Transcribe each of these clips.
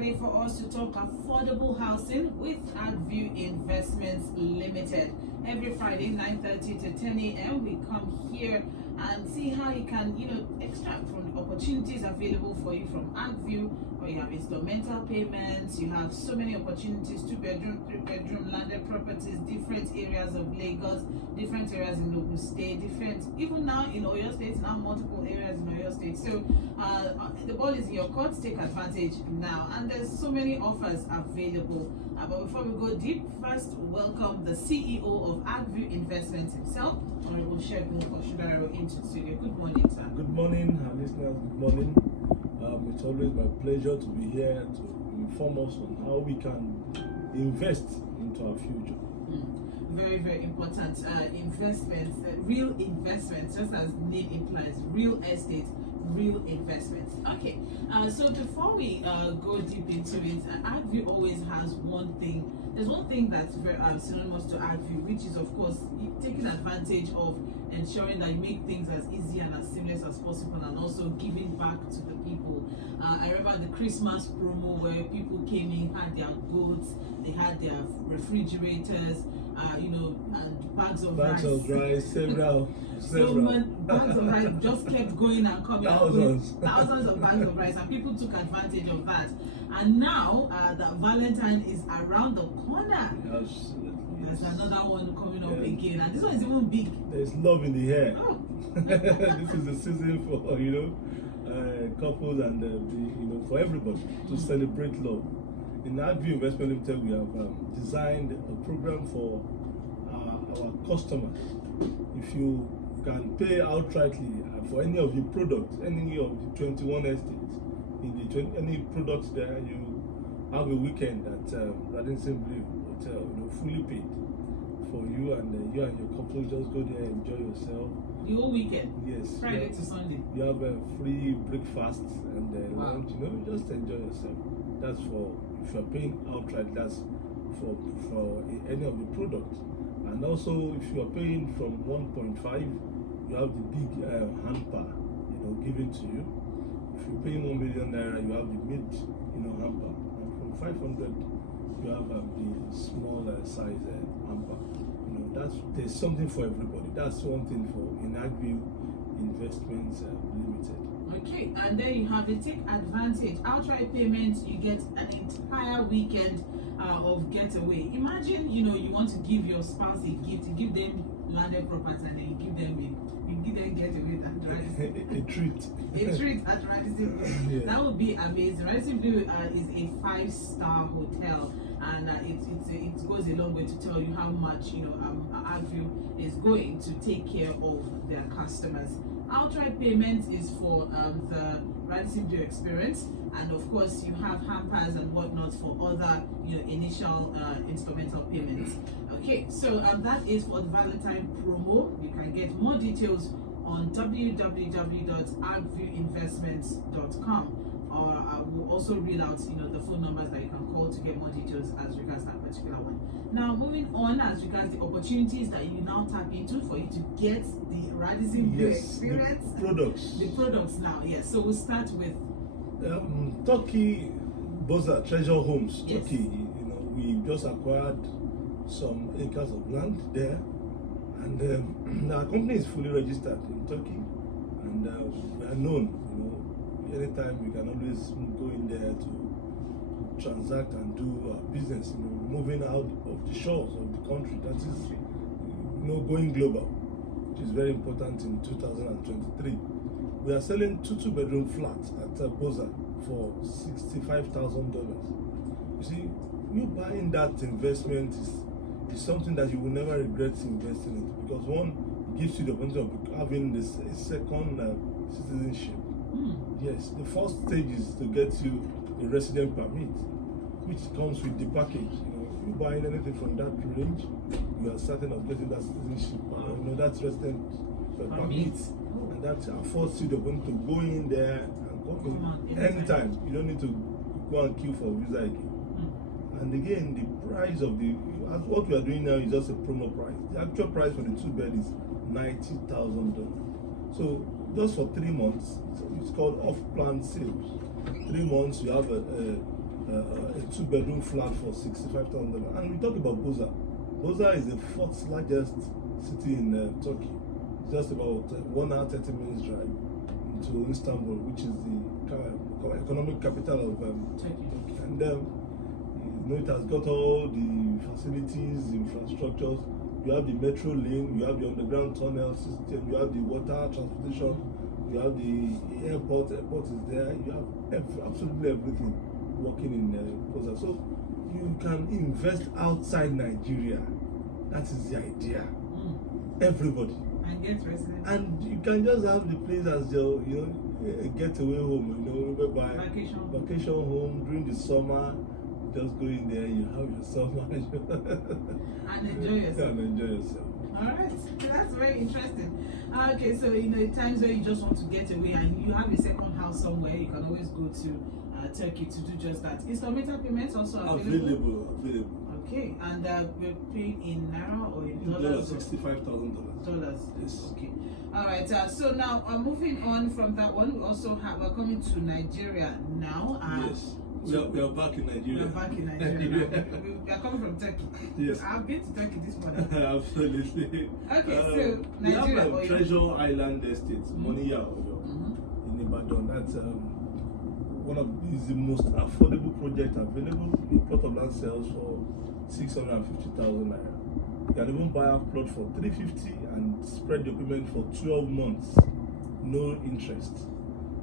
Friday for us to talk affordable housing with ArcView Investments Limited. Every Friday, 9:30 to 10 a.m., we come here and see how you can, extract from the opportunities available for you from ArcView. Or you have instrumental payments, you have so many opportunities, 2-bedroom, 3-bedroom, landed properties, different areas of Lagos, different areas in Ogun State, even now in Oyo State, now multiple areas in Oyo State. So the ball is in your court, take advantage now. And there's so many offers available. But before we go deep, first welcome the CEO of ArcView Investments himself, Honorable Shegun Oshudaro, into the studio. Good morning, sir. Good morning, our listeners. Good morning. It's always my pleasure to be here to inform us on how we can invest into our future. Very, very important. Investments, real investments, just as the name implies, real estate, real investments. Okay, so before we go deep into it, ArcView always has one thing. There's one thing that's very synonymous to ArcView, which is, of course, taking advantage of ensuring that you make things as easy and as seamless as possible, and also giving back to the people. I remember the Christmas promo where people came in, had their goods, they had their refrigerators, and bags of rice, several. Bags of rice just kept going and coming. Thousands of bags of rice, and people took advantage of that. And now that Valentine is around the corner, Yes. there's another one coming up again, and this one is even big. There's love in the air. Oh. This is the season for couples and for everybody to celebrate love. In ArcView Investment Limited, we have designed a program for our customers. If you can pay outrightly for any of the products, any of the 21 estates, any products there, you have a weekend at Radisson Blue Hotel, fully paid for you and your couple. Just go there, enjoy yourself. The whole weekend? Yes. Friday to Sunday? You have a free breakfast and Wow. lunch, just enjoy yourself. That's for, if you're paying outright, that's for any of the products. And also, if you are paying from 1.5, you have the big hamper, given to you. If you're paying 1 million naira, you have the mid, hamper. And from 500, you have the small size hamper. There's something for everybody. That's one thing for in ArcView Investments Limited. Okay, and then you have the take advantage. Outright payments, you get an entire weekend of getaway. Imagine, you want to give your spouse a gift, you give them landed property, and then you give them getaway at Radisson. A treat. A treat at Radisson Blue. Yeah. That would be amazing. Radisson Blue is a 5-star hotel, and it goes a long way to tell you how much ArcView is going to take care of their customers. Outright payment is for the Radisson Blue experience, and of course you have hampers and whatnot for other initial instrumental payments. Okay, so that is for the Valentine promo. You can get more details on www.arcviewinvestments.com, or we'll also read out the phone numbers that you can call to get more details as regards that particular one. Now, moving on, as regards the opportunities that you now tap into for you to get the Radisson Blue experience. The products now, yes. So we'll start with Turkey, Boza Treasure Homes. Yes. Turkey, we just acquired some acres of land there, and our company is fully registered in Turkey, and we are known. Anytime we can always go in there to transact and do business. Moving out of the shores of the country. That is, going global, which is very important in 2023. We are selling two-bedroom flats at Boza for $65,000. You see, you buying that investment is something that you will never regret investing in, because one, it gives you the opportunity of having this second citizenship. Yes, the first stage is to get you a resident permit, which comes with the package. If you buying anything from that range, you are certain of getting that citizenship. That resident permit, and that affords you the ability to go in there and go in anytime. You don't need to go and queue for a visa again. And again, the price of what we are doing now is just a promo price. The actual price for the 2-bed is $90,000. So just for 3 months, it's called off-plan sales. 3 months, you have a a 2-bedroom flat for $65,000. And we talk about Bursa. Bursa is the fourth largest city in Turkey. It's just about 1 hour 30 minutes drive to Istanbul, which is the economic capital of Turkey. And it has got all the facilities, infrastructures. You have the metro lane, you have the underground tunnel system, you have the water transportation, you have the airport is there, you have absolutely everything working in Bursa. So you can invest outside Nigeria. That is the idea. Everybody. And get residence. And you can just have the place as your, getaway home, whereby vacation home during the summer. Just go in there, you have your summer and enjoy yourself. All right, that's very interesting. Okay, so times where you just want to get away and you have a second house somewhere, you can always go to Turkey to do just that. Installment payments also available. Okay, and we're paying in naira or in dollars? $65,000. Yes. Okay. All right. So now moving on from that one, we're coming to Nigeria now. Yes. We are back in Nigeria. We're back in Nigeria. We are coming from Turkey. Yes. I've been to Turkey this morning. Absolutely. Okay, so Nigeria. We have Treasure Island Estate, Moniya, in Ibadan. That's is the most affordable project available. The plot of land sells for 650,000 naira. You can even buy a plot for 350 and spread your payment for 12 months, no interest.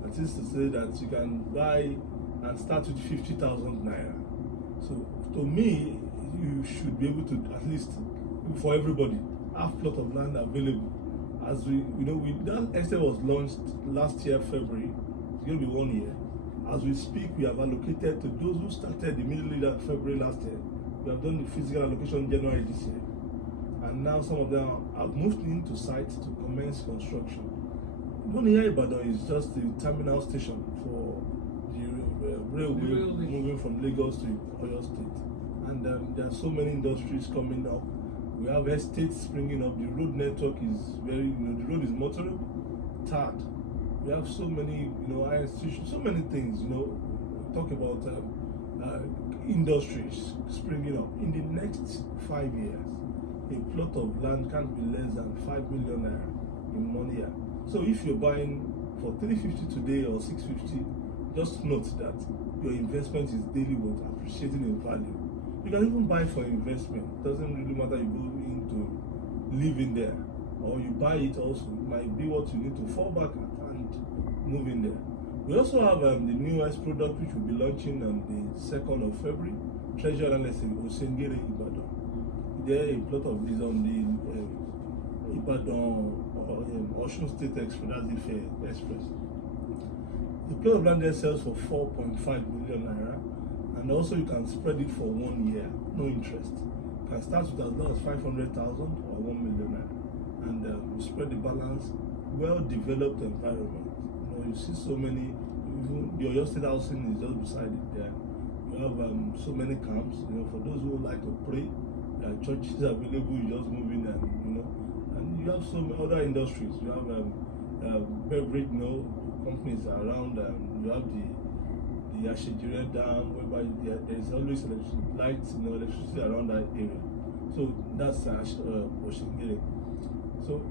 That is to say that you can buy and start with 50,000 naira. So to me, you should be able to, at least for everybody, have plot of land available. As that estate was launched last year, February. It's going to be 1 year. As we speak, we have allocated to those who started immediately that February last year. We have done the physical allocation in January this year. And now some of them have moved into sites to commence construction. Moniya Ibadan is just the terminal station for the railway moving from Lagos to Oyo State. And there are so many industries coming up. We have estates springing up. The road network is the road is motorable, tarred. We have so many, high institutions, so many things, talk about industries springing up. In the next 5 years, a plot of land can't be less than 5 million naira in Moniya. So if you're buying for 350 today or 650, just note that your investment is daily worth appreciating in value. You can even buy for investment. It doesn't really matter you go into living there, or you buy it also. It might be what you need to fall back at and move in there. We also have the newest product which will be launching on the 2nd of February, Treasure Island Osengere Ibadan. There a plot of this on the Ibadan Osun State Express, that's the Fair Express. The plot of land there sells for 4.5 million naira, and also you can spread it for 1 year, no interest. You can start with as low as 500,000 or 1 million naira, and you spread the balance. Well-developed environment. You see so many. Your state housing is just beside it there. You have so many camps. For those who like to pray, churches available. You just move in and you have some other industries. You have beverage, companies around. You have the Ashejire Dam, whereby there's always electricity around that area. So that's Oshingere. So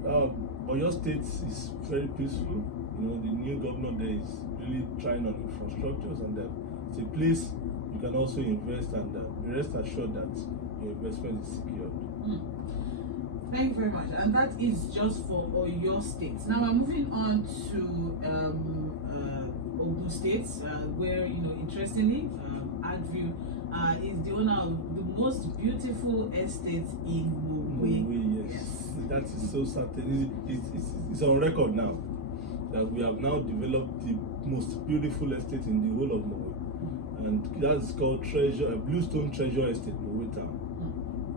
Oyo State is very peaceful. The new governor there is really trying on infrastructures, and it's a place you can also invest, and be rest assured that your investment is secured. Thank you very much. And that is just for Oyo State. Now we're moving on to Ogun State, where interestingly, ArcView is the owner of the most beautiful estate in Mowe. Yes. That is so certain. It's on record now that we have now developed the most beautiful estate in the whole of Mowe, and that's called Bluestone Treasure Estate, Mowe Town.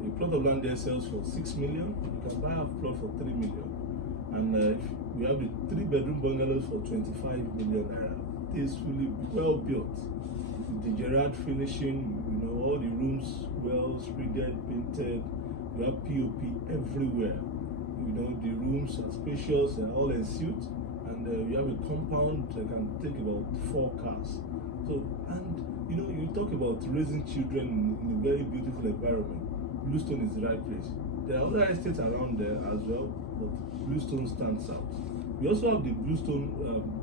A plot of land there sells for 6 million. You can buy a plot for 3 million, and we have the 3-bedroom bungalows for 25 million naira. Tastefully, well built, the Gerard finishing. All the rooms well sprigged, painted. You have POP everywhere. The rooms are spacious, they're all ensuite, and you have a compound that can take about 4 cars. So, and you talk about raising children in a very beautiful environment, Bluestone is the right place. There are other estates around there as well, but Bluestone stands out. We also have the Bluestone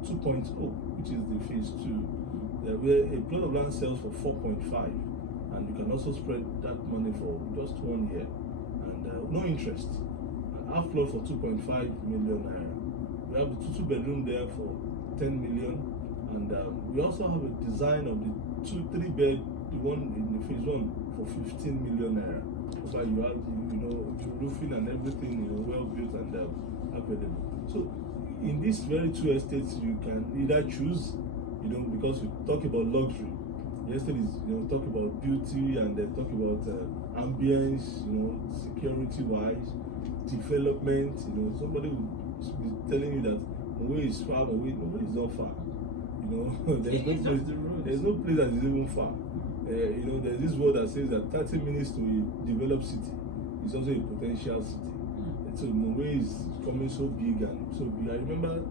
2.0, which is the phase 2, where a plot of land sells for 4.5, and you can also spread that money for just 1 year, and no interest. An half plot for 2.5 million naira. We have the two-bedroom there for 10 million, and we also have a design of the 3-bed, the one in the phase 1 for 15 million naira. So you have, roofing and everything, well built and available. So in these very 2 estates, you can either choose, because we talk about luxury. Yesterday is, talk about beauty and then talk about ambience, security-wise, development. Somebody will be telling you that Mowe is far, Mowe is not far. There's no place that is even far. There's this word that says that 30 minutes to a developed city is also a potential city. So Mowe is becoming so big and so big. I remember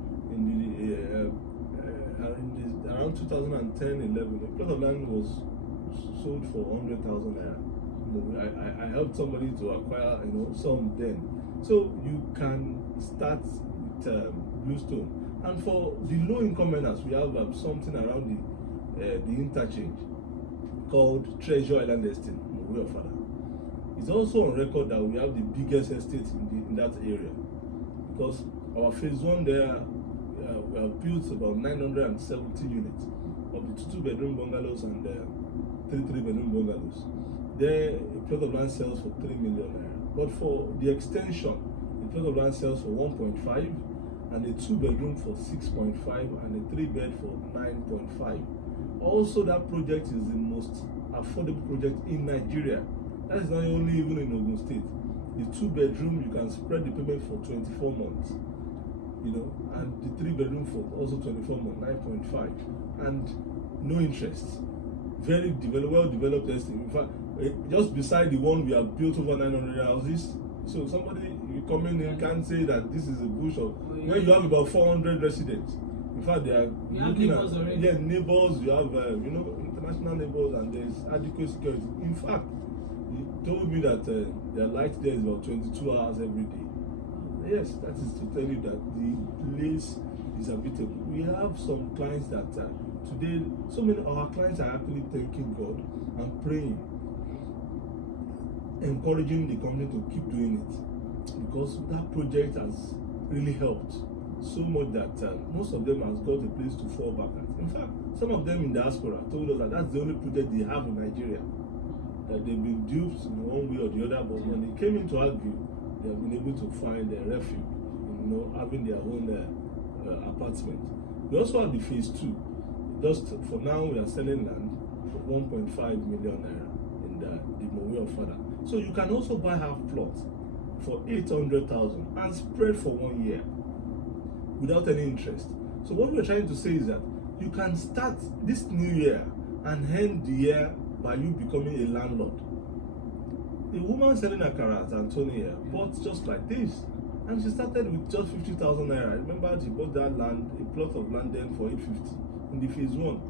around 2010-11, a plot of land was sold for 100,000 naira. I helped somebody to acquire, some then. So you can start with Bluestone. And for the low-income earners, we have something around the interchange called Treasure Island Estate, Mowe of Fada. It's also on record that we have the biggest estate in that area, because our phase 1 there, we have built about 970 units of the 2-bedroom bungalows and 3-bedroom bungalows. There, a plot of land sells for 3 million naira. But for the extension, the plot of land sells for 1.5, and a 2-bedroom for 6.5, and a 3-bed for 9.5. Also, that project is the most affordable project in Nigeria. That is not only even in Ogun State. The 2-bedroom, you can spread the payment for 24 months. And the 3-bedroom for also 24 months, 9.5, and no interest. Very well-developed estate. In fact, just beside the one we have built over 900 houses. So somebody coming in can say that this is a bush of where you have about 400 residents. In fact, they are looking at neighbors. You have international neighbors, and there is adequate security. In fact, he told me that their light there is about 22 hours every day. Yes, that is to tell you that the place is habitable. We have some clients that today, so many of our clients are actually thanking God and praying, encouraging the company to keep doing it, because that project has really helped so much that most of them has got a place to fall back at. In fact, some of them in diaspora told us that that's the only project they have in Nigeria, that they've been duped in one way or the other, but when they came into ArcView, they have been able to find their refuge, having their own apartment. We also have the phase 2. Just for now, we are selling land for 1.5 million naira in the Mowe of Fada. So you can also buy half plots for 800,000 and spread for 1 year without any interest. So what we're trying to say is that you can start this new year and end the year by you becoming a landlord. A woman selling akara at Antonia bought just like this, and she started with just 50,000 naira. I remember she bought that land, a plot of land then for 850 in the phase 1,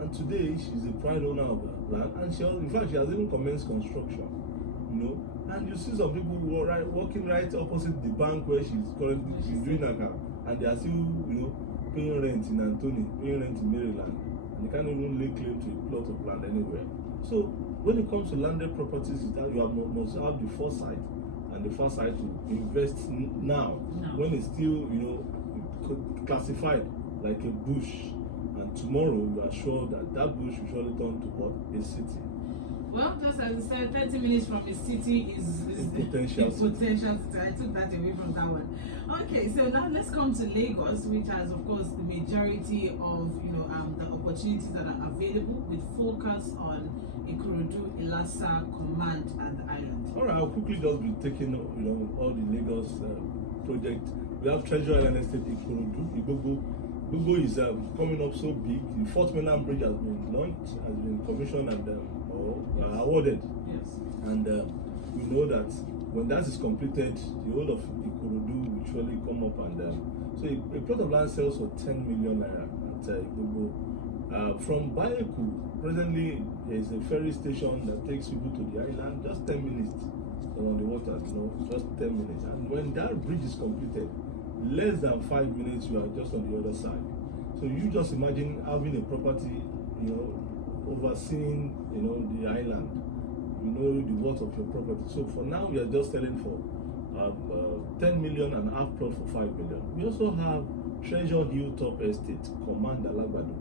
and today she's a pride owner of that land, and she has even commenced construction. And you see some people working right opposite the bank where she's currently doing akara, and they are still paying rent in Antonia, paying rent in Maryland, and they can't even lay claim to a plot of land anywhere. So when it comes to landed properties, is that you must have the foresight and the foresight to invest now, when it's still classified like a bush, and tomorrow you are sure that bush will surely turn to what? A city. Well, just as you said, 30 minutes from a city is a potential city. I took that away from that one. Okay, so now let's come to Lagos, which has, of course, the majority of the opportunities that are available, with focus on Ikorodu, Ilasa, Command, and the island. All right, I'll quickly just be taking all the Lagos project. We have Treasure Island Estate, Ikorodu, Igbogo is coming up so big. The 4th Mainland Bridge has been launched, has been commissioned and awarded. Yes. And we know that when that is completed, the whole of Ikorodu will surely come up, and so a plot of land sells for 10 million naira at Igbogo. From Bayeku, presently there is a ferry station that takes people to the island, just 10 minutes on the water, just 10 minutes. And when that bridge is completed, less than 5 minutes, you are just on the other side. So you just imagine having a property, overseeing, the island, the worth of your property. So for now, we are just selling for 10 million and half plot for 5 million. We also have Treasure Hilltop Estate, Command Alagbado.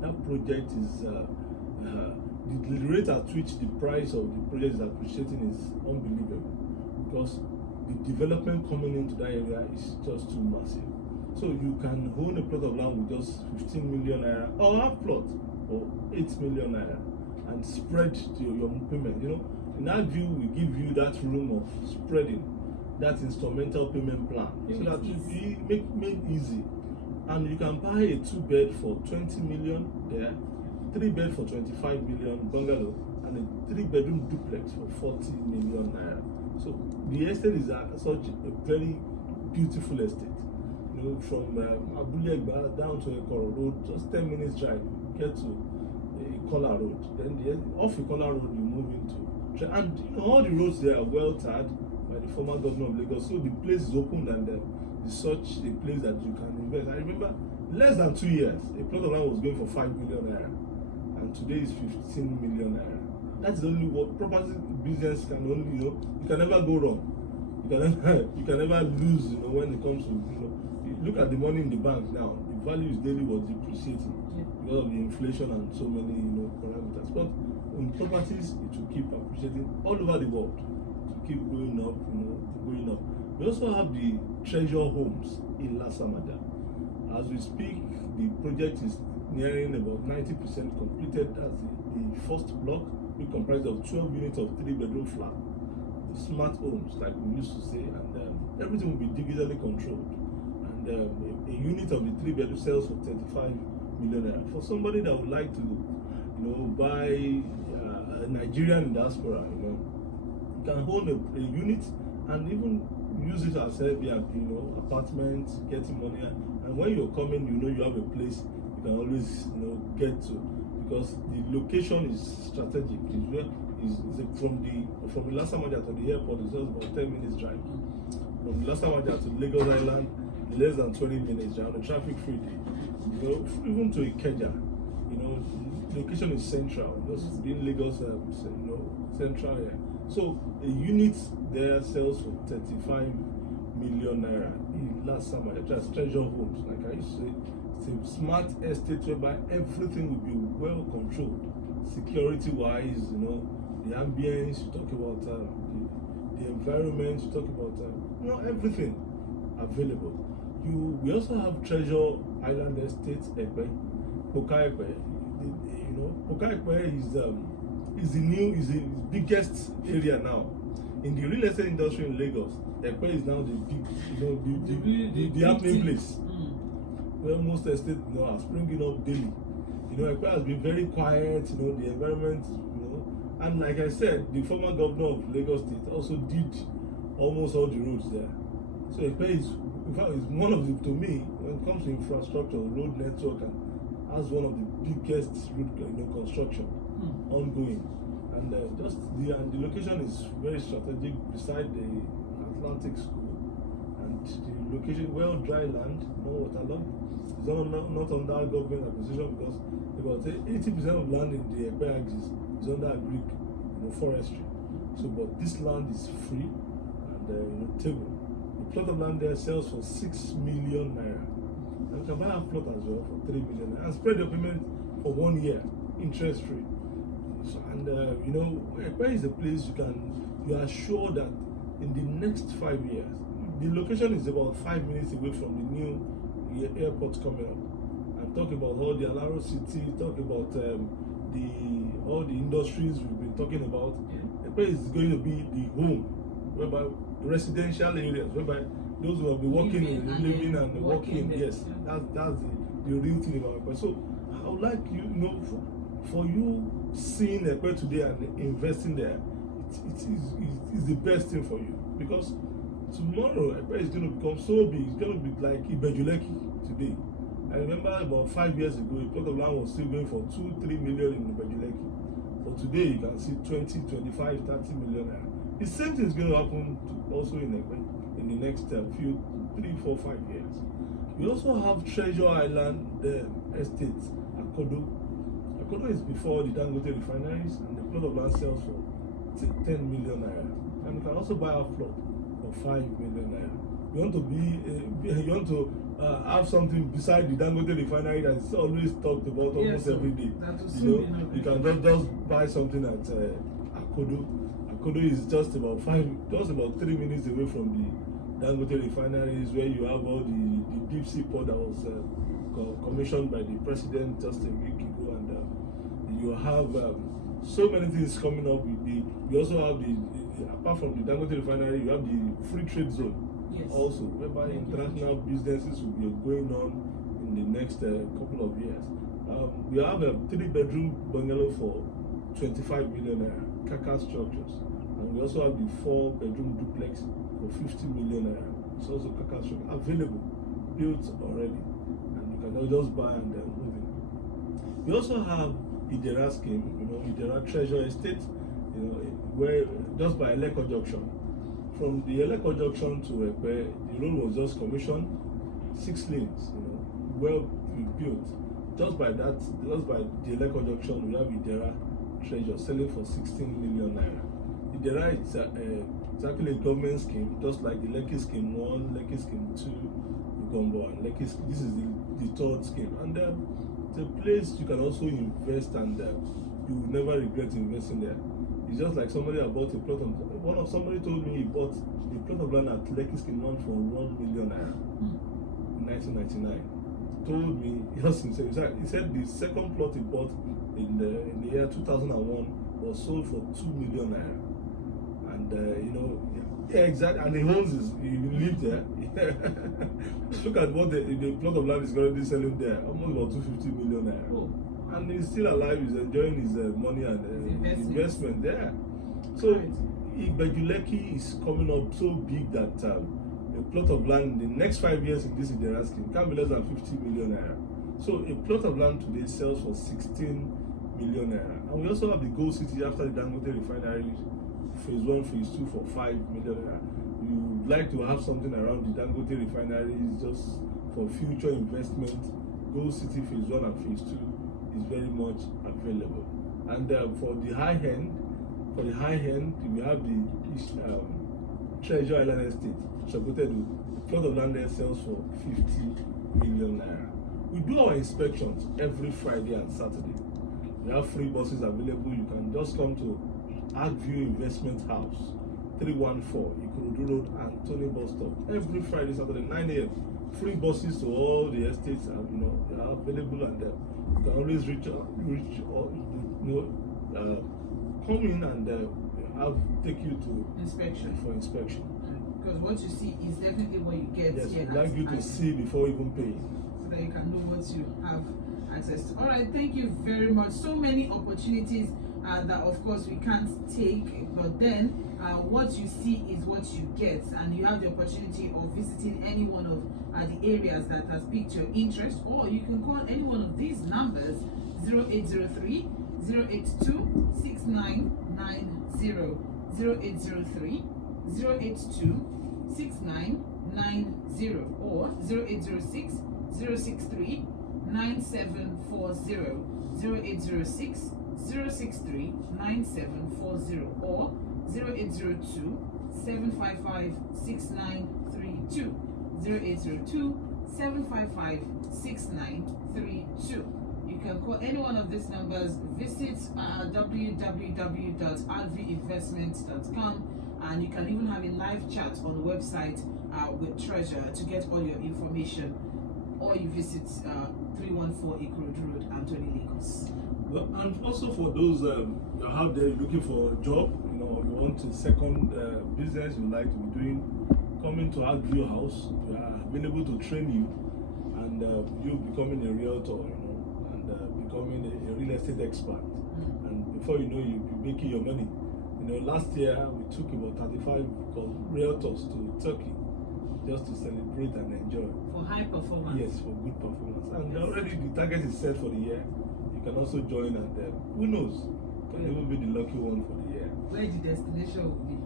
That project is, the rate at which the price of the project is appreciating is unbelievable, because the development coming into that area is just too massive. So you can own a plot of land with just 15 million naira or half plot or 8 million naira and spread to your payment. In ArcView, we give you that room of spreading, that instrumental payment plan, so that you make easy. And you can buy a 2-bed for 20 million there, 3-bed for 25 million bungalow, and a 3-bedroom duplex for 40 million naira. So the estate is such a very beautiful estate. From Abulegba down to Ekoro Road, just 10 minutes drive, get to Ikola Road. Then off Ikola Road, you move into, and all the roads there are well tarred by the former governor of Lagos. So the place is opened, and it's such a place that you can invest. I remember less than 2 years, a plot of land was going for 5 million naira, and today is 15 million naira. That's only what property business can only, you can never go wrong. You can never lose, when it comes to, look at the money in the bank now. The value is daily was depreciating because of the inflation and so many, parameters. But in properties, it will keep appreciating all over the world. To keep going up, going up. We also have the Treasure Homes in Lasamaja. As we speak, the project is nearing about 90% completed. As the first block, we comprise of 12 units of 3-bedroom flat, smart homes, like we used to say, and everything will be digitally controlled. And a unit of the 3-bedroom sells for 35 million naira. For somebody that would like to, buy a Nigerian diaspora, you can own a unit and even use it as Airbnb, apartment, getting money. And when you're coming, you have a place you can always, get to, because the location is strategic. From the Lasamaja to the airport is just about 10 minutes drive. From Lasamaja to Lagos Island, less than 20 minutes drive. The traffic free, even to Ikeja, the location is central. Just being Lagos, central here. So a unit there sells for 35 million naira in Lasamaja. Just Treasure Homes, like I used to say. It's a smart estate whereby everything will be well controlled, security-wise. The ambience. You talk about the environment. You talk about everything available. We also have Treasure Island Estate, Ekpe, Poka Ekpe. Poka Ekpe is the biggest area now in the real estate industry in Lagos. Ekpe is now the big, the happening place. Where most estates are springing up daily. Ekpe has been very quiet, the environment, and like I said, the former governor of Lagos State also did almost all the roads there. So Ekpe is, in fact, is one of the, to me, when it comes to infrastructure, road network, and has one of the biggest road construction ongoing. And the location is very strategic beside the Atlantic School. And the location, dry land, no waterlogged. It's not under government acquisition, because about 80% of land in the Ekpe axis is under agric, forestry. So, but this land is free and table. The plot of land there sells for 6 million naira. And you can buy a plot as well for 3 million naira and spread your payment for 1 year, interest free. So, and Ekpe is a place you are sure that in the next 5 years, the location is about 5 minutes away from the new airport coming up. And talk about all the Alaro City, talk about all the industries we've been talking about. Ekpe is going to be the home, whereby residential areas, whereby those who will be working, living and working. Yes, that's the real thing about Ekpe. So I would like for you seeing Ekpe today and investing there, it is the best thing for you, because tomorrow Ekpe is going to become so big. It's going to be like Ibejuleki today. I remember about 5 years ago, a plot of land was still going for 2-3 million in Bajuleki. For today, you can see 20, 25, 30 million naira. The same thing is going to happen also in the next few 3, 4, 5 years. We also have Treasure Island estate, Akodo. Akodo is before the Dangote refineries, and the plot of land sells for 10 million naira. And you can also buy a plot for 5 million naira. You want to have something beside the Dangote refinery that is always talked about almost every day. You can just buy something at Akodo. Akodo is just about 3 minutes away from the Dangote refineries, where you have all the deep sea port that was commissioned by the president just a week ago, and you have so many things coming up. You also have apart from the Dangote refinery, you have the free trade zone. Yes. Also, whereby international businesses will be going on in the next couple of years. We have a 3-bedroom bungalow for 25 million naira, Kaka structures, and we also have the 4-bedroom duplex for 50 million naira. It's also Kaka structure available, built already, and you can just buy and then move in. We also have Idera scheme, Idera Treasure Estate, where just by Eleko Junction. From the Eleko Junction to Epe, the road was just commissioned, 6 lanes, well built. Just by the Eleko Junction, we have Idera Treasure selling for 16 million naira. Idera is actually a government scheme, just like the Lekki Scheme 1, Lekki Scheme 2, Ugombo, and Lekki. This is the 3rd scheme. And it's a place you can also invest, and you will never regret investing there. It's just like somebody bought a plot of somebody told me he bought a plot of land at Lekki Scheme 1 for 1 million naira in 1999. Told me, he said the second plot he bought in the year 2001 was sold for 2 million naira. And exactly, and he live there. Look at what the plot of land is currently selling there, almost about 250 million naira. Oh. And he's still alive, he's enjoying his money and investment there. So Bajuleki is coming up so big that a plot of land in the next 5 years in this Idera scheme can be less than 50 million naira. So a plot of land today sells for 16 million naira. And we also have the Gold City after the Dangote refinery, phase 1, phase 2 for 5 million naira. You would like to have something around the Dangote refineries just for future investment. Gold City phase 1 and phase 2 is very much available. And for the high end, we have the Treasure Island Estate, Shabotedu. Plot of land there sells for 50 million naira. We do our inspections every Friday and Saturday. We have free buses available. You can just come to ArcView Investment House, 314 Ikorodu Road, Anthony Bus Stop. Every Friday, Saturday, 9 a.m. Free buses to all the estates, and they are available, and you can always come in and take you to inspection. For inspection. Because what you see is definitely what you get. Yes, we'd like you to see before even paying, so that you can know what you have access to. All right, thank you very much. So many opportunities that of course we can't take, but then what you see is what you get, and you have the opportunity of visiting any one of the areas that has piqued your interest, or you can call any one of these numbers: 0803 082 6990, 0803 082 6990, or 0806 063 9740, 0806 063 9740, or 0802 755 6932, 0802 755 6932. You can call any one of these numbers, visit www.arcviewinvestments.com, and you can even have a live chat on the website with Treasure to get all your information, or you visit 314 Ikorodu Road, Anthony, Lagos. Well, and also for those out there looking for a job, you want a second business you like to be doing, come into ArcView House. We are available to train you, and you becoming a realtor, and becoming a real estate expert. And before you know, you'll be making your money. Last year we took about 35 realtors to Turkey, just to celebrate and enjoy. For high performance. Yes, for good performance. And already the target is set for the year. You can also join, and who knows? Can even be the lucky one for the year. Where the destination will be.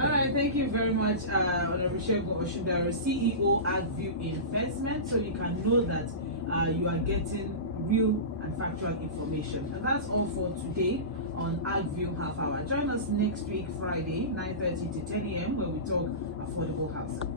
All right, thank you very much, Honorable Shegun Oshundaro, CEO ArcView Investment, so you can know that you are getting real and factual information. And that's all for today on ArcView Half Hour. Join us next week, Friday, 9:30 to 10 a.m., where we talk affordable housing.